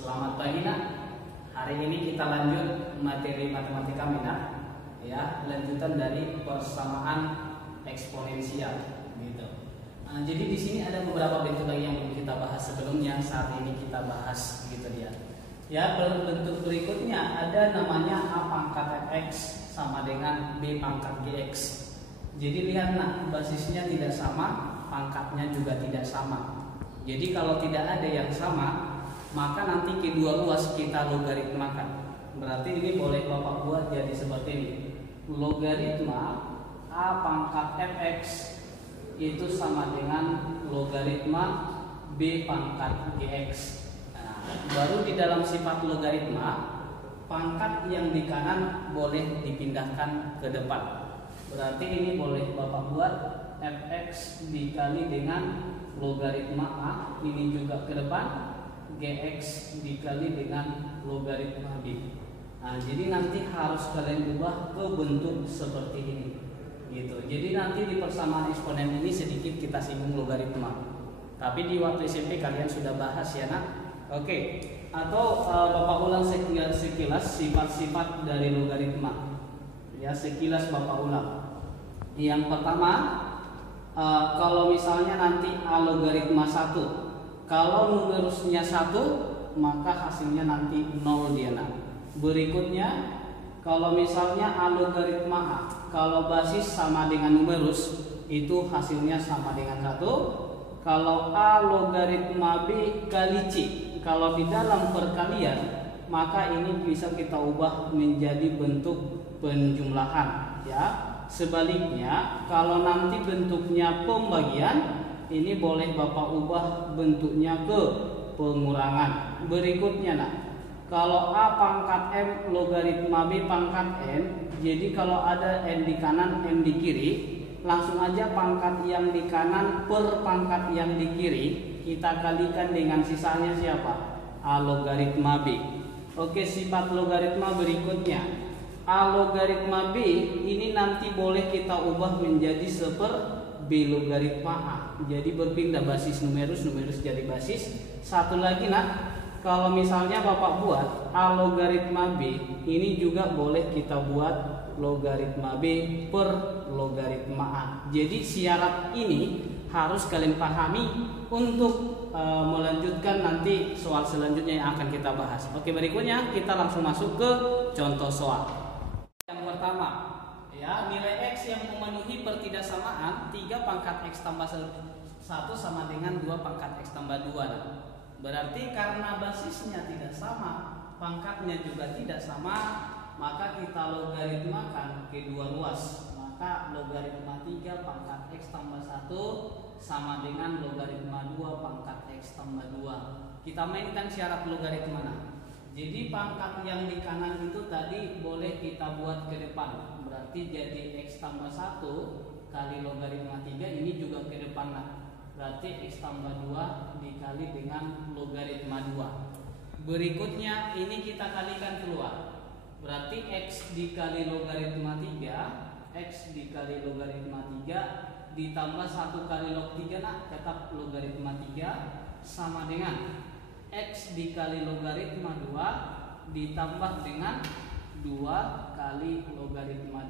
Selamat pagi nak. Hari ini kita lanjut materi matematika minat, ya, lanjutan dari persamaan eksponensial, gitu. Jadi di sini ada beberapa bentuk lagi yang belum kita bahas sebelumnya. Saat ini kita bahas, gitu dia. Ya, bentuk berikutnya ada namanya a pangkat fx sama dengan b pangkat gx. Jadi lihat nak, basisnya tidak sama, pangkatnya juga tidak sama. Jadi kalau tidak ada yang sama, maka nanti kedua ruas kita logaritmakan. Berarti ini boleh Bapak buat jadi seperti ini. Logaritma a pangkat fx itu sama dengan logaritma b pangkat gx. Nah, baru di dalam sifat logaritma, pangkat yang di kanan boleh dipindahkan ke depan. Berarti ini boleh Bapak buat fx dikali dengan logaritma a, ini juga ke depan, gx dikali dengan logaritma b. Nah, jadi nanti harus kalian ubah ke bentuk seperti ini, gitu. Jadi nanti di persamaan eksponen ini sedikit kita singgung logaritma. Tapi di waktu SMP kalian sudah bahas ya nak. Oke. Atau Bapak ulang sekilas sifat-sifat dari logaritma. Ya, sekilas Bapak ulang. Yang pertama, kalau misalnya nanti a logaritma 1, kalau numerusnya 1, maka hasilnya nanti 0 dia nak. Berikutnya, kalau misalnya a logaritma a, kalau basis sama dengan numerus, itu hasilnya sama dengan 1. Kalau a logaritma b kali c, kalau di dalam perkalian, maka ini bisa kita ubah menjadi bentuk penjumlahan, ya. Sebaliknya, kalau nanti bentuknya pembagian, ini boleh Bapak ubah bentuknya ke pengurangan. Berikutnya nak, kalau a pangkat m logaritma b pangkat n, jadi kalau ada n di kanan m di kiri, langsung aja pangkat yang di kanan per pangkat yang di kiri kita kalikan dengan sisanya siapa? A logaritma b. Oke, sifat logaritma berikutnya, a logaritma b ini nanti boleh kita ubah menjadi b logaritma a. Jadi berpindah basis numerus jadi basis. Satu lagi nak, kalau misalnya Bapak buat a logaritma b, ini juga boleh kita buat logaritma b per logaritma a. Jadi syarat ini harus kalian pahami untuk melanjutkan nanti soal selanjutnya yang akan kita bahas. Oke, berikutnya kita langsung masuk ke contoh soal. Yang pertama, ya, nilai x yang memenuhi pertidaksamaan 3 pangkat x tambah 1 sama dengan 2 pangkat x tambah 2. Berarti karena basisnya tidak sama, pangkatnya juga tidak sama, maka kita logaritmakan kedua ruas. Maka logaritma 3 pangkat x tambah 1 sama dengan logaritma 2 pangkat x tambah 2. Kita mainkan syarat logaritma. Jadi pangkat yang di kanan itu tadi boleh kita buat ke depan. Berarti jadi x tambah 1 kali logaritma 3, ini juga ke depan lah. Berarti x tambah 2 dikali dengan logaritma 2. Berikutnya ini kita kalikan keluar. Berarti x dikali logaritma 3, x dikali logaritma 3 ditambah 1 kali log 3 nak, tetap logaritma 3 sama dengan x dikali logaritma 2 ditambah dengan 2 kali logaritma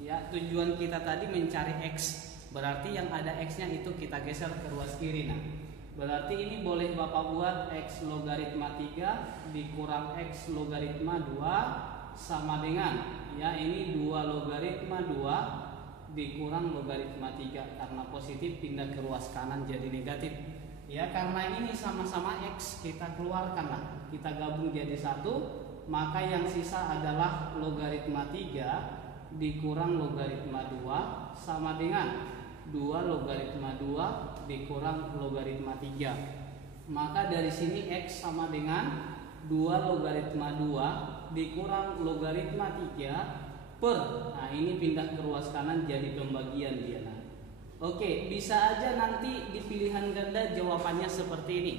2. Ya, tujuan kita tadi mencari x. Berarti yang ada x-nya itu kita geser ke ruas kiri nah. Berarti ini boleh Bapak buat x logaritma 3 dikurang x logaritma 2 sama dengan, ya, ini 2 logaritma 2 dikurang logaritma 3. Karena positif pindah ke ruas kanan jadi negatif. Ya, karena ini sama-sama x, kita keluarkan lah. Kita gabung jadi 1, maka yang sisa adalah logaritma 3 dikurang logaritma 2 sama dengan 2 logaritma 2 dikurang logaritma 3. Maka dari sini x sama dengan 2 logaritma 2 dikurang logaritma 3 per, nah ini pindah ke ruas kanan jadi pembagian dia nah. Oke, bisa aja nanti di pilihan ganda jawabannya seperti ini.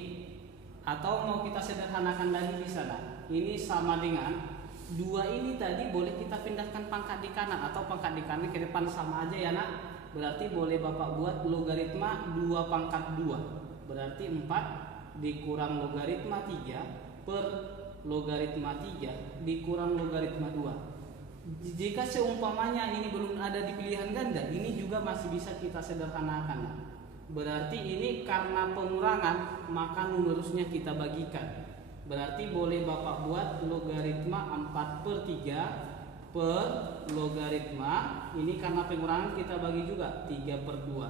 Atau mau kita sederhanakan lagi bisa nah. Ini sama dengan 2 ini tadi boleh kita pindahkan pangkat di kanan atau pangkat di kanan ke depan sama aja ya nak. Berarti boleh Bapak buat logaritma 2 pangkat 2. Berarti 4 dikurang logaritma 3 per logaritma 3 dikurang logaritma 2. Jika seumpamanya ini belum ada di pilihan ganda, ini juga masih bisa kita sederhanakan. Berarti ini karena pengurangan, maka numerusnya kita bagikan. Berarti boleh Bapak buat logaritma 4 per 3 per logaritma, ini karena pengurangan kita bagi juga 3 per 2.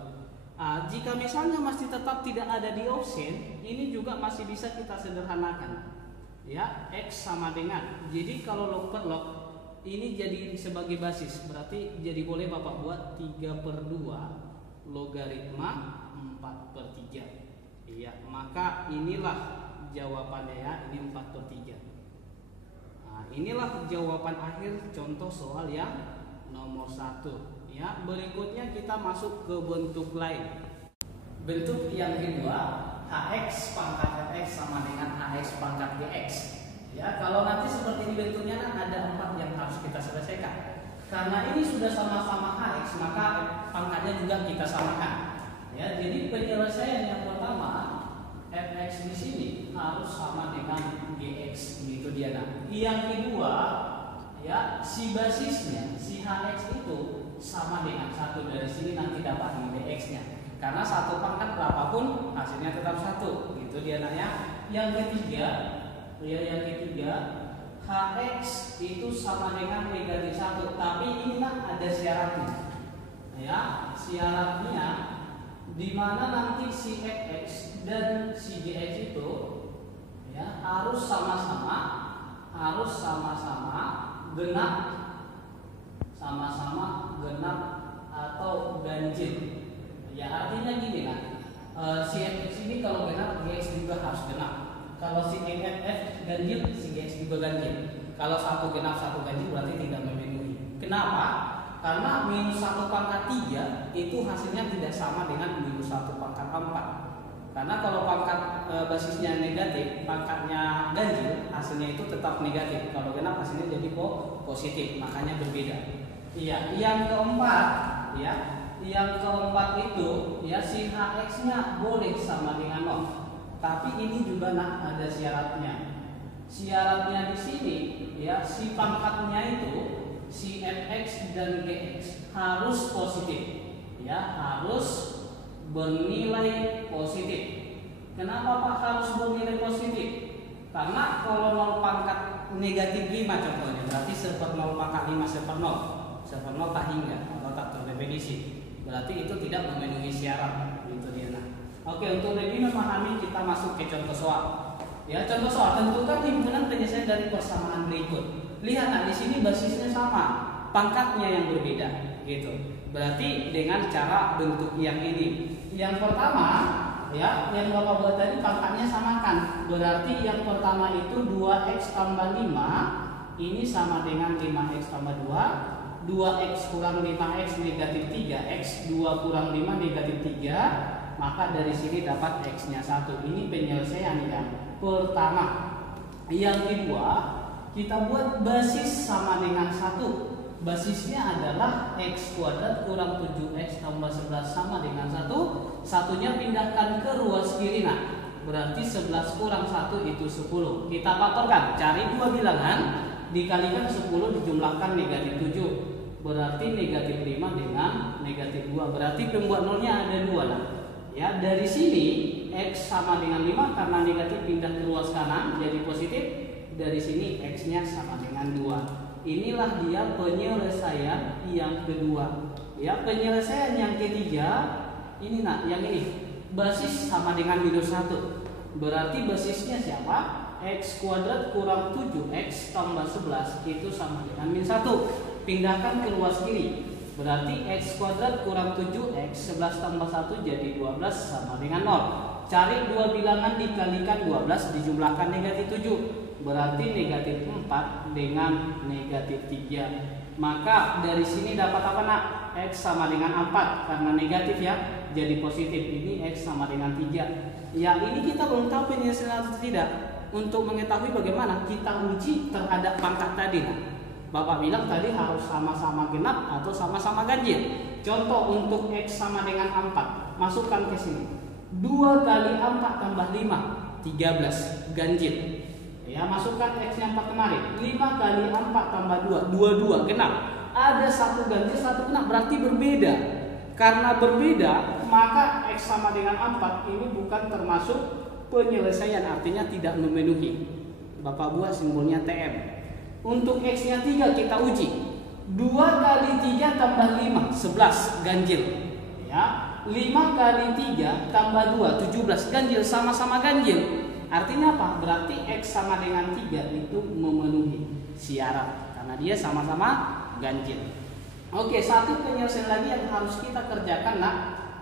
Jika misalnya masih tetap tidak ada di option, ini juga masih bisa kita sederhanakan. Ya, X sama dengan. Jadi kalau log per log ini jadi sebagai basis, berarti jadi boleh Bapak buat 3 per 2 logaritma 4 per 3. Iya, maka inilah jawabannya ya, ini 4 per 3. Inilah jawaban akhir contoh soal yang nomor 1. Ya, berikutnya kita masuk ke bentuk lain. Bentuk yang kedua, Hx pangkat Fx sama dengan Hx pangkat Gx. Ya, kalau nanti seperti ini bentuknya ada 4 yang harus kita selesaikan. Karena ini sudah sama-sama Hx, maka pangkatnya juga kita samakan. Ya, jadi penyelesaian yang pertama, Fx di sini harus sama dengan Gx, begitu dia. Yang kedua, ya, si basisnya, si Hx itu sama dengan 1, dari sini nanti dapat dx-nya. Karena satu pangkat berapapun hasilnya tetap 1, gitu dia ya. Yang ketiga, Hx itu sama dengan negatif 1, tapi ini ada syaratnya. Ya, syaratnya di mana nanti si Fx dan si Gx itu ya harus sama-sama genap, atau ganjil. Ya, artinya gini si Fx ini kalau genap, Gx juga harus genap. Kalau si F ganjil, si Gx juga ganjil. Kalau satu genap satu ganjil berarti tidak memenuhi. Kenapa? Karena minus 1 pangkat 3 itu hasilnya tidak sama dengan minus 1 pangkat 4. Karena kalau pangkat basisnya negatif, pangkatnya ganjil, hasilnya itu tetap negatif. Kalau genap hasilnya jadi positif, makanya berbeda. Iya, yang keempat itu ya si Hx-nya boleh sama dengan 0. Tapi ini juga ada syaratnya. Syaratnya di sini ya si pangkatnya itu si Fx dan Gx harus positif. Ya, harus bernilai positif. Kenapa Pak harus bernilai positif? Karena kalau 0 pangkat negatif 5 contohnya, berarti 1/0 pangkat 5 1/0 tak hingga atau tak terdefinisi. Berarti itu tidak memenuhi syarat, gitu dia. Oke, untuk lebih memahami kita masuk ke contoh soal. Ya, contoh soal tentukan himpunan penyelesaian dari persamaan berikut. Lihat di sini basisnya sama, pangkatnya yang berbeda, gitu. Berarti dengan cara bentuk yang ini. Yang pertama, ya, yang Bapak buat tadi pangkatnya samakan. Berarti yang pertama itu 2x tambah 5 ini sama dengan 5x tambah 2. 2x kurang 5x negatif 3x, 2 kurang 5 negatif 3, maka dari sini dapat x-nya 1. Ini penyelesaian yang pertama. Yang kedua, kita buat basis sama dengan 1. Basisnya adalah x kuadrat kurang 7x tambah 11 sama dengan 1. Satunya pindahkan ke ruas kiri. Berarti 11 kurang 1 itu 10. Kita faktorkan, cari dua bilangan, dikalikan 10 dijumlahkan negatif 7. Berarti negatif 5 dengan negatif 2. Berarti pembuat nolnya ada 2 Ya, dari sini x sama dengan 5 karena negatif pindah ke ruas kanan jadi positif. Dari sini x-nya sama dengan 2. Inilah dia penyelesaian yang kedua. Ya, penyelesaian yang ketiga ini yang ini. Basis sama dengan minus 1. Berarti basisnya siapa? X kuadrat kurang 7x tambah 11 itu sama dengan min 1. Pindahkan ke ruas kiri. Berarti x kuadrat kurang 7x 11 tambah 1 jadi 12 sama dengan 0. Cari dua bilangan dikalikan 12 dijumlahkan negatif 7. Berarti negatif 4 dengan negatif 3. Maka dari sini dapat apa X sama dengan 4 karena negatif ya, jadi positif. Ini X sama dengan 3. Ya, ini kita belum tahu penyelesaian atau tidak. Untuk mengetahui bagaimana kita uji terhadap pangkat tadi. Bapak bilang tadi harus sama-sama genap atau sama-sama ganjil. Contoh untuk X sama dengan 4, masukkan ke sini. 2 kali 4 tambah 5. 13 ganjil. Ya, masukkan X-nya 4 kemarin. 5 kali 4 tambah 2, 22 genap. Ada satu ganjil, satu genap, berarti berbeda. Karena berbeda, maka X sama dengan 4 ini bukan termasuk penyelesaian, artinya tidak memenuhi. Bapak buat simbolnya TM. Untuk X-nya 3 kita uji. 2 kali 3 tambah 5, 11 ganjil. Ya, 5 kali 3 tambah 2, 17 ganjil, sama-sama ganjil. Artinya apa? Berarti X sama dengan 3 itu memenuhi syarat karena dia sama-sama ganjil. Oke, satu penyelesaian lagi yang harus kita kerjakan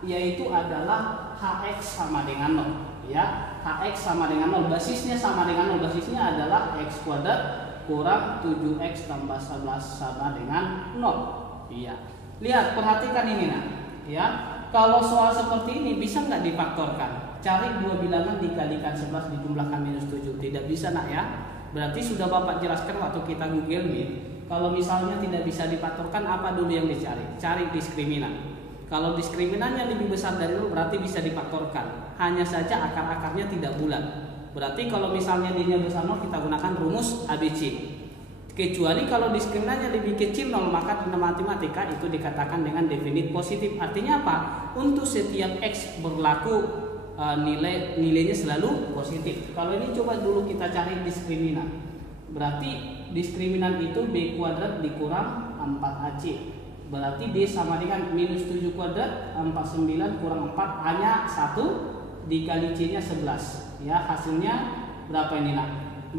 yaitu adalah HX sama dengan 0. Ya, HX sama dengan 0, basisnya sama dengan 0. Basisnya adalah X kuadrat kurang 7X tambah 11 sama dengan 0. Iya. Lihat, perhatikan ini Ya, kalau soal seperti ini bisa nggak difaktorkan? Cari dua bilangan dikalikan 11 dijumlahkan minus 7. Tidak bisa ya. Berarti sudah Bapak jelaskan waktu kita Google Meet. Kalau misalnya tidak bisa difaktorkan, apa dulu yang dicari? Cari diskriminan. Kalau diskriminannya lebih besar dari 0 berarti bisa difaktorkan. Hanya saja akar-akarnya tidak bulat. Berarti kalau misalnya dia besar 0 kita gunakan rumus ABC. Kecuali kalau diskriminannya lebih kecil 0, maka dalam matematika itu dikatakan dengan definit positif. Artinya apa? Untuk setiap X berlaku nilainya selalu positif. Kalau ini coba dulu kita cari diskriminan. Berarti diskriminan itu B kuadrat dikurang 4AC. Berarti D sama dengan minus 7 kuadrat 49 kurang 4 hanya 1 dikali C nya 11. Ya, hasilnya berapa ini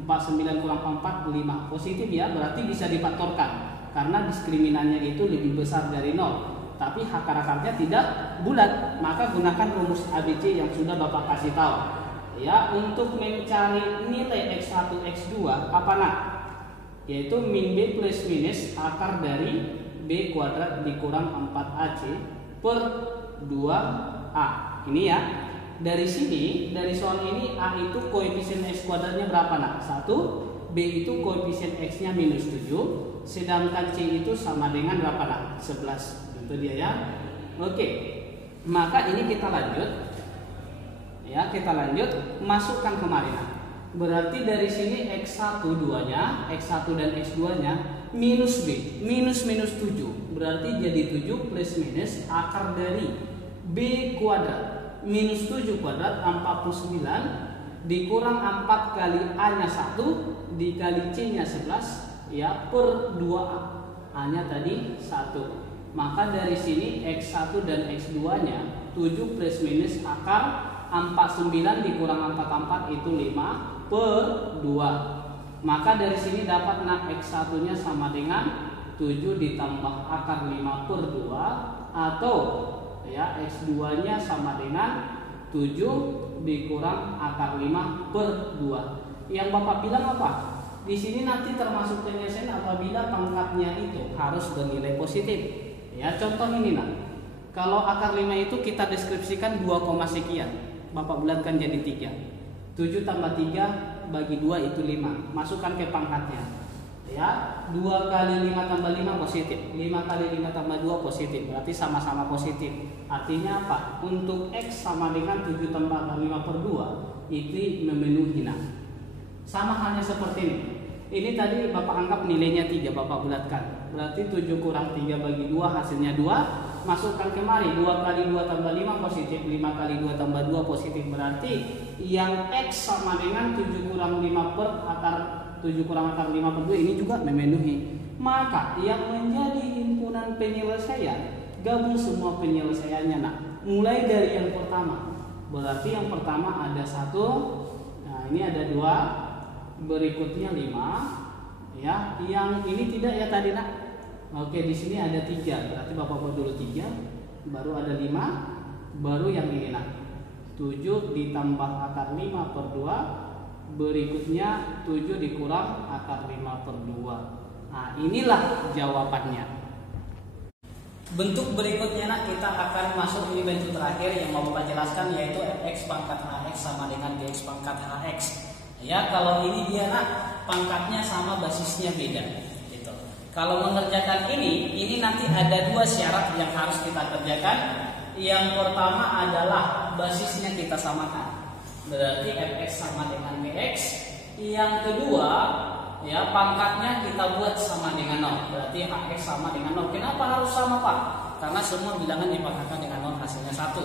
49 kurang 4, 5. Positif ya, berarti bisa difaktorkan. Karena diskriminannya itu lebih besar dari 0. Tapi akar-akarnya tidak bulat, maka gunakan rumus ABC yang sudah Bapak kasih tahu. Ya, untuk mencari nilai X1, X2 apa yaitu min B plus minus akar dari B kuadrat dikurang 4AC per 2A. Ini ya. Dari sini, dari soal ini A itu koefisien X kuadratnya berapa 1, B itu koefisien X-nya minus 7, sedangkan C itu sama dengan berapa 11. Itu dia ya. Oke. Maka ini kita lanjut. Ya, kita lanjut masukkan kemarin. Berarti dari sini X1 2-nya, X1 dan X2-nya minus B, minus 7. Berarti jadi 7 plus minus akar dari B kuadrat minus 7 kuadrat 49 dikurang 4 kali A-nya 1 dikali C-nya 11 ya per 2A. A-nya tadi 1. Maka dari sini X1 dan X2-nya 7 plus minus akar 49 dikurang 44 itu 5 per 2. Maka dari sini dapat X1-nya sama dengan 7 ditambah akar 5 per 2 atau ya X2-nya sama dengan 7 dikurang akar 5 per 2. Yang Bapak bilang apa? Di sini nanti termasuk penyelesaian apabila pangkatnya itu harus bernilai positif. Ya, contoh ini kalau akar 5 itu kita deskripsikan 2, sekian. Bapak bulatkan jadi 3. 7 tambah 3 bagi 2 itu 5. Masukkan ke pangkatnya. Ya, 2 kali 5 tambah 5 positif. 5 kali 5 tambah 2 positif. Berarti sama-sama positif. Artinya apa? Untuk X sama dengan 7 tambah 5 per 2 itu memenuhi sama halnya seperti ini. Ini tadi Bapak anggap nilainya 3, Bapak bulatkan. Berarti 7 kurang 3 bagi 2 hasilnya 2. Masukkan kemari 2 kali 2 tambah 5 positif, 5 kali 2 tambah 2 positif. Berarti yang X sama dengan 7 kurang 5 per akar 7 kurang akar 5 per 2 ini juga memenuhi. Maka yang menjadi himpunan penyelesaian, gabung semua penyelesaiannya mulai dari yang pertama. Berarti yang pertama ada 1, nah ini ada 2, berikutnya 5, ya. Yang ini tidak ya tadi Oke, di sini ada 3, berarti Bapak buat dulu 3, baru ada 5, baru yang ini 7 ditambah akar 5 per 2, berikutnya 7 dikurang akar 5 per 2. Nah, inilah jawabannya. Bentuk berikutnya kita akan masuk ini bentuk terakhir yang mau Bapak jelaskan, yaitu fx pangkat hx sama dengan gx pangkat hx. Ya, kalau ini dia pangkatnya sama, basisnya beda. Kalau mengerjakan ini nanti ada 2 syarat yang harus kita kerjakan. Yang pertama adalah basisnya kita samakan. berarti fx sama dengan gx. Yang kedua, ya pangkatnya kita buat sama dengan 0, berarti hx sama dengan 0. Kenapa harus sama Pak? Karena semua bilangan dipangkatkan dengan 0 hasilnya 1.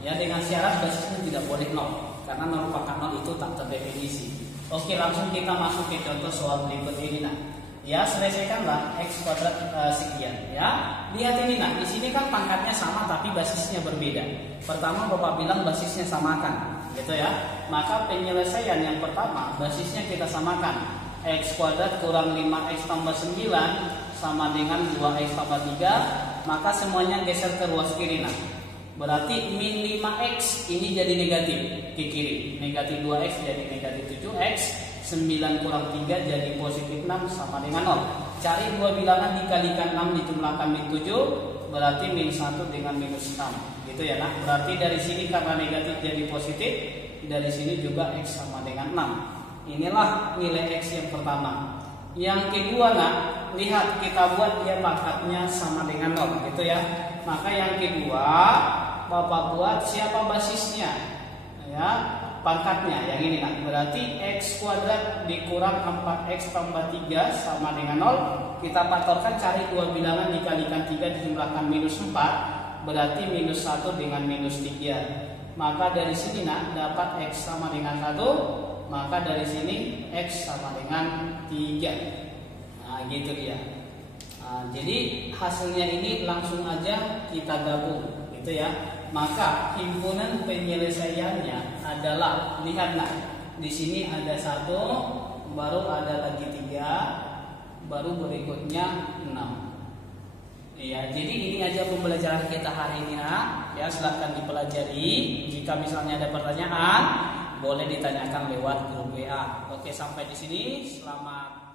Ya, dengan syarat basisnya tidak boleh 0, karena 0 pangkat 0 itu tak terdefinisi. Oke, langsung kita masuk ke contoh soal berikut ini nah. Ya, selesaikanlah x kuadrat sekian ya. Lihat ini nah, di sini kan pangkatnya sama tapi basisnya berbeda. Pertama Bapak bilang basisnya samakan, gitu ya. Maka penyelesaian yang pertama basisnya kita samakan. X kuadrat kurang 5x tambah 9 sama dengan 2x tambah 3. Maka semuanya geser ke ruas kiri nah. Berarti min 5x ini jadi negatif ke kiri. Negatif 2x jadi negatif 7x. 9 kurang 3 jadi positif 6 sama dengan 0. Cari dua bilangan dikalikan 6 dijumlahkan min 7. Berarti min 1 dengan minus 6. Gitu ya nah. Berarti dari sini karena negatif jadi positif. Dari sini juga x sama dengan 6. Inilah nilai x yang pertama. Yang kedua nah, lihat kita buat dia pangkatnya sama dengan 0 gitu ya. Maka yang kedua Bapak buat siapa basisnya? Ya, pangkatnya yang ini nah. Berarti x kuadrat dikurang 4x tambah 3 sama dengan 0. Kita faktorkan, cari dua bilangan dikalikan 3 dijumlahkan minus 4. Berarti minus 1 dengan minus 3. Maka dari sini nah dapat x sama dengan 1. Maka dari sini x sama dengan 3. Nah gitu dia. Nah, jadi hasilnya ini langsung aja kita gabung gitu ya. Maka himpunan penyelesaiannya adalah, lihat nah, di sini ada 1, baru ada lagi 3, baru berikutnya 6. Ya, jadi ini aja pembelajaran kita hari ini nah. Ya, silahkan dipelajari. Jika misalnya ada pertanyaan, boleh ditanyakan lewat grup WA. Oke, sampai di sini. Selamat